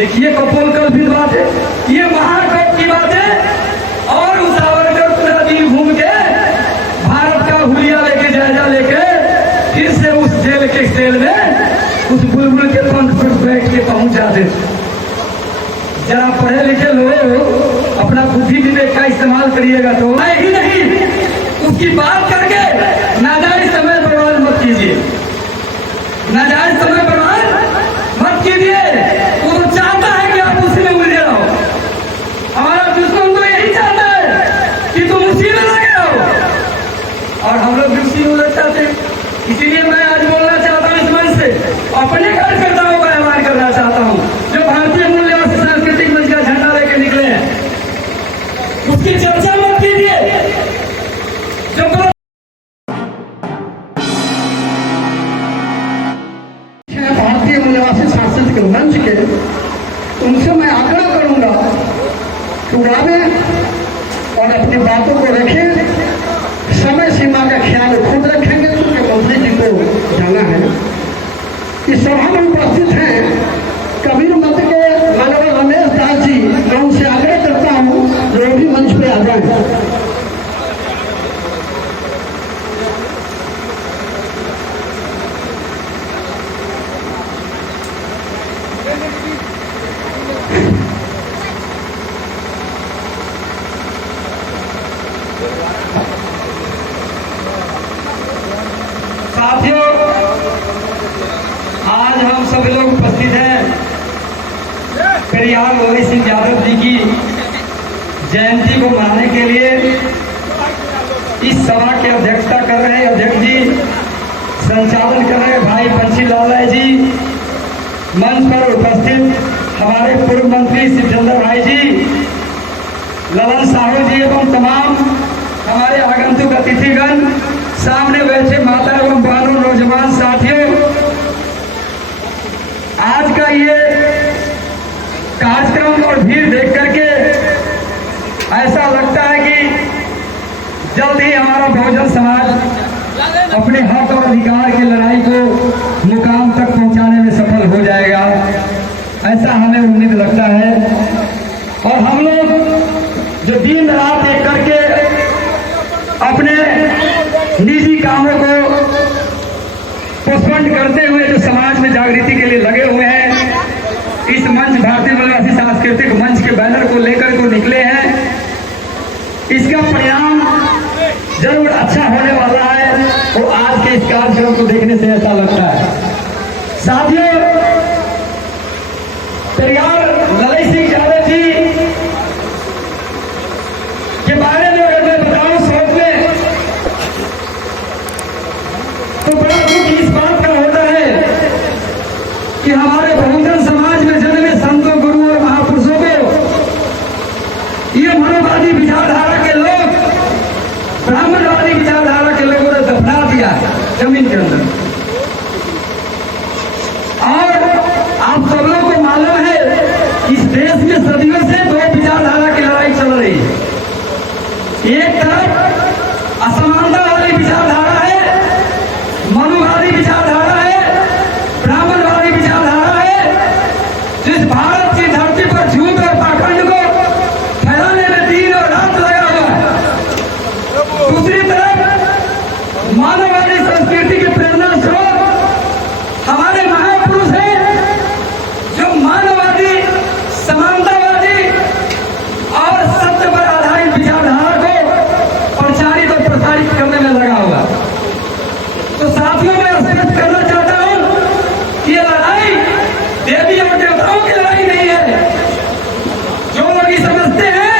देखिए कपोल कल्पित बात है, ये महाकप की बात है। और उस सावरकर पूरा दिन घूम के भारत का हुलिया लेके जायजा लेके फिर से उस जेल के सेल में उस बुलबुल के पंख पर बैठ के पहुंच जाते। जरा पढ़े लिखे लोग अपना बुद्धि विवेक का इस्तेमाल करिएगा तो मैं ही नहीं उसकी बात करके नाजायज समय बर्बाद मत कीजिए, नाजायज समय बर्बाद मत कीजिए। वो तो चाहता है कि आप उसी में उलझे रहो। हमारा दुश्मन तो यही चाहता है कि तुम उसी में लगे रहो, और हम लोग भी उसी में उलझ जाते। इसीलिए मैं आज बोलना चाहता हूँ इस मंच से, अपने कार्यकर्ताओं का आह्वान करना चाहता हूँ जो भारतीय मूल्य और सांस्कृतिक मंच का झंडा लेके निकले हैं, उसकी चर्चा मत कीजिए। जो भारतीय मूल्यवासी सांस्कृतिक मंच के, उनसे मैं आग्रह करूंगा कि उड़ावे और अपनी बातों को रखें, समय सीमा का ख्याल खुद रखेंगे। क्योंकि मंत्री जी को जाना है। इस सभा में उपस्थित हैं कबीर मत के मानव रमेश दास जी, मैं उनसे आग्रह करता हूँ जो भी मंच पे आ जाए। साथियों, आज हम सब लोग उपस्थित हैं पेरियार लल्लई सिंह यादव जी की जयंती को मनाने के लिए। इस सभा की अध्यक्षता कर रहे हैं अध्यक्ष जी, संचालन कर रहे हैं भाई पंछी लाल जी, मंच पर उपस्थित हमारे पूर्व मंत्री शिवचंद्र भाई जी, ललन साहू जी एवं तमाम हमारे आगंतुक अतिथिगण, सामने बैठे माता एवं बहनों, नौजवान साथियों, आज का ये कार्यक्रम और भीड़ देख करके ऐसा लगता है कि जल्द ही हमारा बहुजन समाज अपने हक और अधिकार की लड़ाई को मुकाम तक पहुंचाने में सफल हो जाएगा, ऐसा हमें उम्मीद लगता है। और हम लोग जो दिन रात एक करके अपने निजी कामों को पोस्टपोन करते हुए जो समाज में जागृति के लिए लगे हुए हैं, इस मंच भारतीय मूल्यवासी सांस्कृतिक मंच के बैनर को लेकर को निकले हैं, इसका परिणाम जरूर अच्छा होने वाला है। वो आज के इस कार्यक्रम को देखने से ऐसा लगता है। साथियों, पेरियार लल्लई सिंह यादव जी के बारे में अगर मैं बताऊं शॉर्ट में, तो बड़ा दुख इस बात का होता है कि हमारे बहुजन समाज में जन्मे संतों, गुरुओं और महापुरुषों को ये मनोवादी विचारधारा के लोग, ब्राह्मणवादी विचारधारा के लोगों ने दफना दिया जमीन के अंदर। और आप सब लोग को मालूम है इस देश में सदियों से दो विचारधारा की लड़ाई चल रही है। एक तरफ असमानता वाली विचारधारा है, मनुवादी विचारधारा है, ब्राह्मणवादी विचारधारा है, जिस भारत की धरती पर झूठ और पाखंड को फैलाने में दिन और रात लगा हुआ है। दूसरी तरफ मानववादी संस्कृति के प्रेरणा स्रोत हमारे महापुरुष हैं, जो मानववादी, समानतावादी और सत्य पर आधारित विचारधारा को प्रचारित और प्रसारित करने में लगा हुआ। तो साथियों, मैं स्पष्ट करना चाहता हूं कि ये लड़ाई देवी और देवताओं की लड़ाई नहीं है। जो लोग ये समझते हैं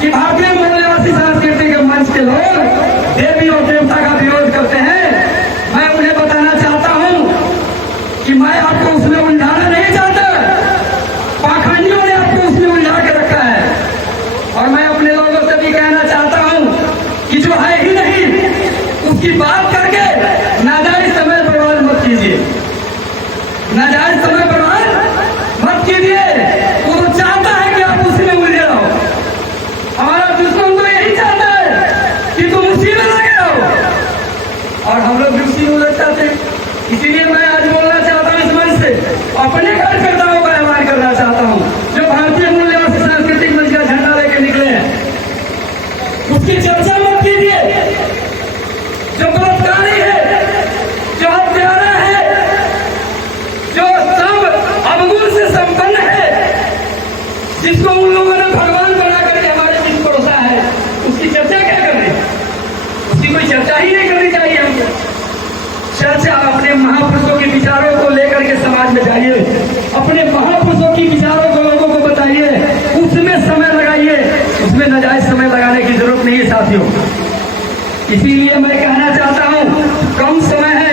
कि भारतीय मूल्यवासी सांस्कृतिक मंच के लोग देवी और देवता का विरोध करते हैं, मैं उन्हें बताना चाहता हूं कि मैं आपको उसमें उलझाना नहीं चाहता। पाखंडियों ने आपको उसमें उलझा के रखा है। और मैं अपने लोगों से भी कहना चाहता हूं कि जो है ही नहीं उसकी बात करके नाजायज समय बर्बाद मत कीजिए, नाजायज समय बर्बाद मत कीजिए। वो तो चाहता है कि आप उसी में उलझे रहो। हमारा दुश्मन तो यही चाहता है कि तुम उसी में लगे रहो, और हम लोग भी उसी में उलझ जाते। इसीलिए मैं आज बोलना चाहता हूं इस मंच से, अपने कार्यकर्ताओं का आह्वान करना साथियों। इसीलिए मैं कहना चाहता हूँ, कम समय है,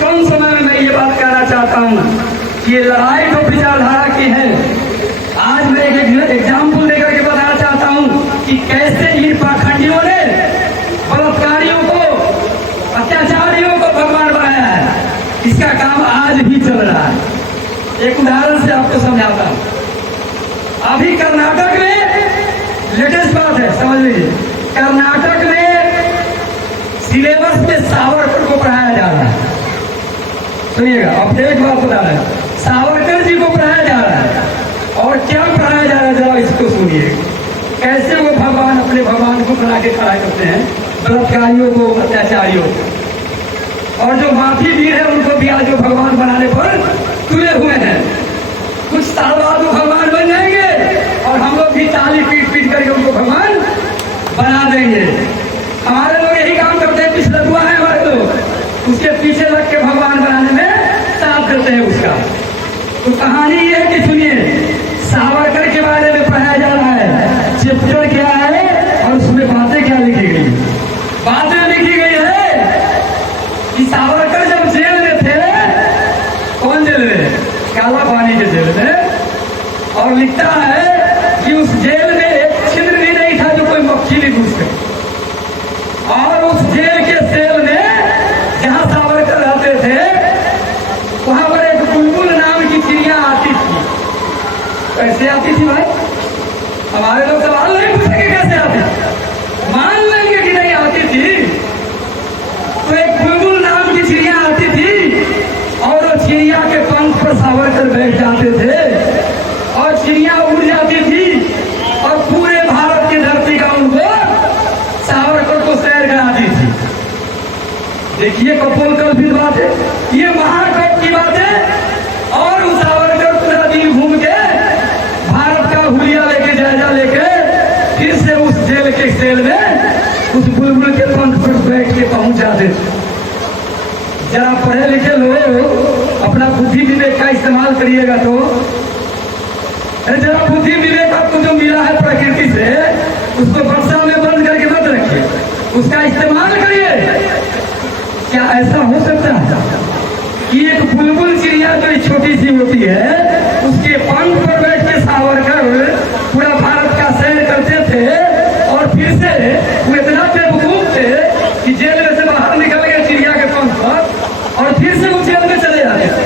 कम समय में मैं ये बात कहना चाहता हूँ कि ये लड़ाई तो विचारधारा की है। आज मैं एक एग्जाम्पल देकर के बताना चाहता हूँ कि कैसे इन पाखंडियों ने बलात्कारियों को, अत्याचारियों को भगवान बनाया है। इसका काम आज भी चल रहा है। एक उदाहरण से आपको समझाता हूँ। अभी कर्नाटक में लेटेस्ट बात है, समझ लीजिए, कर्नाटक में सिलेबस में सावरकर को पढ़ाया जा रहा है। सुनिएगा, अब एक बात बता रहे हैं, सावरकर जी को पढ़ाया जा रहा है। और क्या पढ़ाया जा रहा है, जरा इसको सुनिए। कैसे वो भगवान अपने भगवान को बना के खड़ा करते हैं बलात्कारियों को, अत्याचारियों को। और जो माफी वीर है उनको भी आज वो भगवान बनाने पर तुले हुए हैं। कुछ साल बाद वो भगवान बन जाएंगे और हम लोग भी ताली पीट पीट करके उनको भगवान बना देंगे। हमारे लोग यही काम करते हैं, पिछलुआ है हमारे लोग, उसके पीछे लग के भगवान बनाने में साथ देते हैं उसका। तो कहानी ये है कि सुनिए, सावरकर के बारे में पढ़ाया जा रहा है। चैप्टर क्या है और उसमें बातें क्या लिखी गई? बातें लिखी गई है कि सावरकर जब जेल में थे, कौन जेल में? काला पानी के जेल में। और लिखता है कि उस जेल में एक छिद्र भी नहीं था जो कोई मक्खी नहीं घुस सके। और उस जेल के सेल में जहां सावरकर रहते थे, वहां पर एक बुलबुल नाम की चिड़िया आती थी। कैसे आती थी भाई? हमारे लोग सवाल नहीं पूछेंगे कैसे आती, मान लेंगे कि नहीं आती थी। तो एक बुलबुल नाम की चिड़िया आती थी और वो चिड़िया के पंख पर सावरकर बैठ जाते थे और चिड़िया उड़ जाती थी और पूरे भारत की धरती का उनको सावरकर को सैर कराती थी। देखिए कपोल कल्पित बात है, ये महाकप की बात है। और उस सावरकर पूरा दिन घूम के भारत का हुलिया लेके, जायजा लेके, फिर से उस जेल के सेल में उस बुलबुल के पंख पर बैठ के पहुंच जाते थे। जरा पढ़े लिखे लोग अपना बुद्धि विवेक का इस्तेमाल करिएगा। तो जरा बुद्धि विवेक आपको जो मिला है प्रकृति से, उसको वर्षा में बंद करके मत रखिए, उसका इस्तेमाल करिए। क्या ऐसा हो सकता है कि एक बुलबुल चिड़िया जो छोटी सी होती है, उसके पंख पर बैठ के सावरकर पूरा भारत का सैर करते थे और फिर से वो इतना बेवकूफ थे कि जेल में से बाहर निकल गए चिड़िया के पंख पर और फिर से वो जेल में चले जाते थे।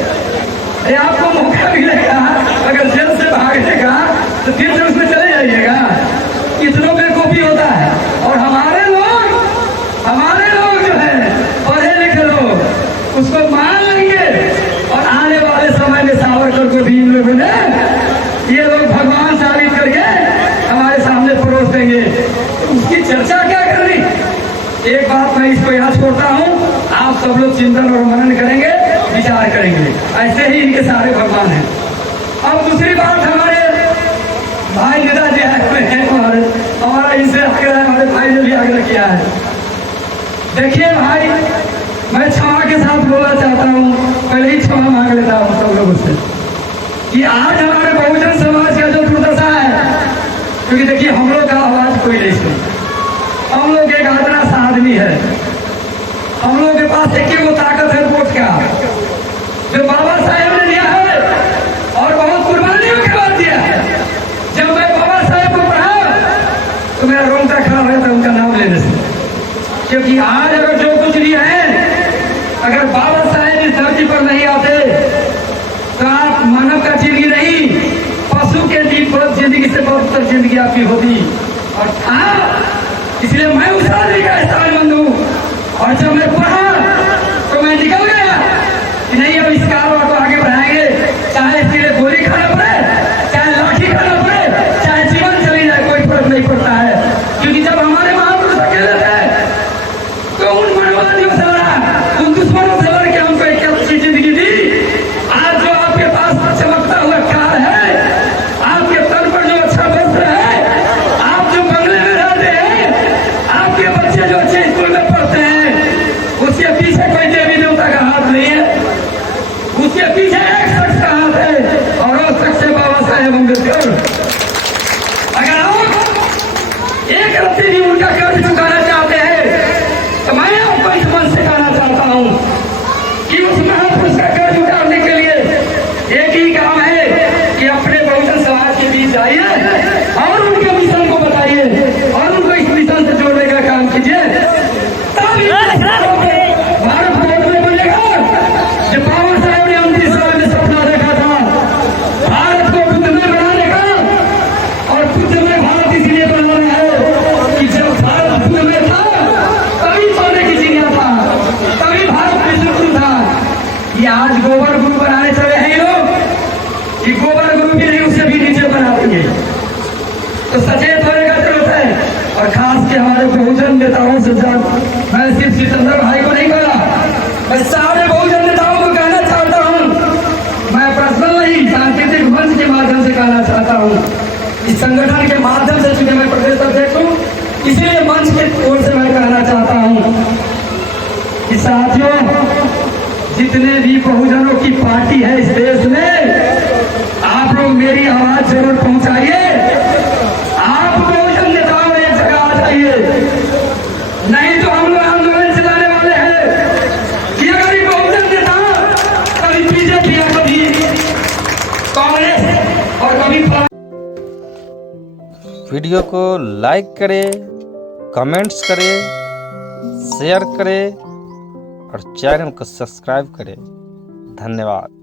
आपको मौका मिलेगा अगर जेल से भागने का तो फिर से उसमें चले जाइएगा। इतना बेवकूफी होता है। और हमारे लोग जो है पढ़े लिखे लोग, उसको मान लेंगे और आने वाले समय में सावरकर को भी इन लोगों ने ये लोग भगवान साबित करके हमारे सामने परोस देंगे। तो उसकी चर्चा क्या करनी? एक बात मैं इसको यहाँ छोड़ता हूँ, आप सब लोग चिंतन और मनन करेंगे, विचार करेंगे। ऐसे ही इनके सारे भगवान हैं। अब दूसरी बात, हमारे भाई नेताजी आए हैं, हमारा इनसे आग्रह है, हमारे भाई ने भी आग्रह किया है। देखिए भाई, मैं क्षमा के साथ बोलना चाहता हूँ, पहले ही क्षमा मांग लेता हूँ सब लोगों से कि आज हमारे बहुजन समाज का जो दुर्दशा है, क्योंकि देखिए हम लोग का आवाज कोई नहीं सुनता। हम लोग एक आदरा सा आदमी है, हम लोग के पास एक वो ताकत है वोट का, जो बाबा साहेब ने दिया है और बहुत कुर्बानियों के बाद दिया है। जब मैं बाबा साहेब को पढ़ा तो मेरा रोंगटा खड़ा हो था उनका नाम लेने से, क्योंकि आज अगर जो कुछ भी है, अगर बाबा साहेब इस धरती पर नहीं आते तो आप मानव का जिंदगी नहीं, पशु के जिंदगी से बहुत जिंदगी आपकी होती। और था इसलिए मैं उस आदमी का एहसानमंद हूँ। और जब मैं पढ़ा तो मैं निकल गया कि नहीं, अब इस कारवां को आगे बढ़ाएंगे, चाहे इसके लिए गोली खाना पड़े, चाहे लाठी खाना पड़े, चाहे जीवन चली जाए, कोई फर्क नहीं पड़ता है। क्योंकि जब हमारे महापुरुष अकेले थे तो उन मानवादियों से लड़ा, उन दुश्मनों से लड़ के हमको एक अच्छी जिंदगी दी। आज जो आपके पास चमकता हुआ कार है, आपके तन पर जो अच्छा वस्त्र है, आप जो बंगले में रहते हैं, आपके बच्चे जो अच्छे स्कूल में पढ़ते हैं, उसके पीछे कोई देवी देवता का हाथ नहीं है, उसके पीछे एक शख्स का हाथ है और उस शख्स है बाबा साहेब अम्बेडकर। अगर आप एक रत्ती भी उनका कर्ज चुकाना चाहते कि उस महापुरुष का कर्ज उतारने के लिए एक ही काम है कि अपने बहुजन समाज के बीच जाइए और उनके मिशन को बताइए और उनको इस मिशन से जोड़ने का काम कीजिए। तभी भारत बहुत में बनेगा। जो बाबा साहब ने 29 साल में सपना देखा था भारत को बुद्धमय बनाने का, और बुद्धमय भारत इसलिए बनाना है कि जब भारत बुद्धमय था तभी सोने की चिड़िया था, तभी भारत विश्व था। ये आज गोबर गुरु बनाने चले हैं ये लोग, कि गोबर गुरु भी नहीं उससे भी नीचे बना देंगे। तो सचेत होने का जरूरत है। और खास के हमारे बहुजन नेताओं से मैं सिर्फ सिकंदर भाई को नहीं कहा, मैं सारे बहुजन नेताओं को कहना चाहता हूँ। मैं पर्सनल नहीं, सांस्कृतिक मंच के माध्यम से कहना चाहता हूँ। इस संगठन के माध्यम से, चूंकि मैं प्रदेश अध्यक्ष हूँ, इसलिए मंच के ओर से मैं कहना चाहता हूँ कि साथियों, जितने भी बहुजनों की पार्टी है इस देश में, आप लोग मेरी आवाज जरूर पहुंचाइए। आप बहुजन नेताओं एक जगह आ जाइए, नहीं तो हम लोग आंदोलन चलाने वाले हैं कि अगर ये बहुजन नेता कभी बीजेपी या कभी कांग्रेस और कभी वीडियो को लाइक करें, कमेंट्स करें, शेयर करें और चैनल को सब्सक्राइब करें। धन्यवाद।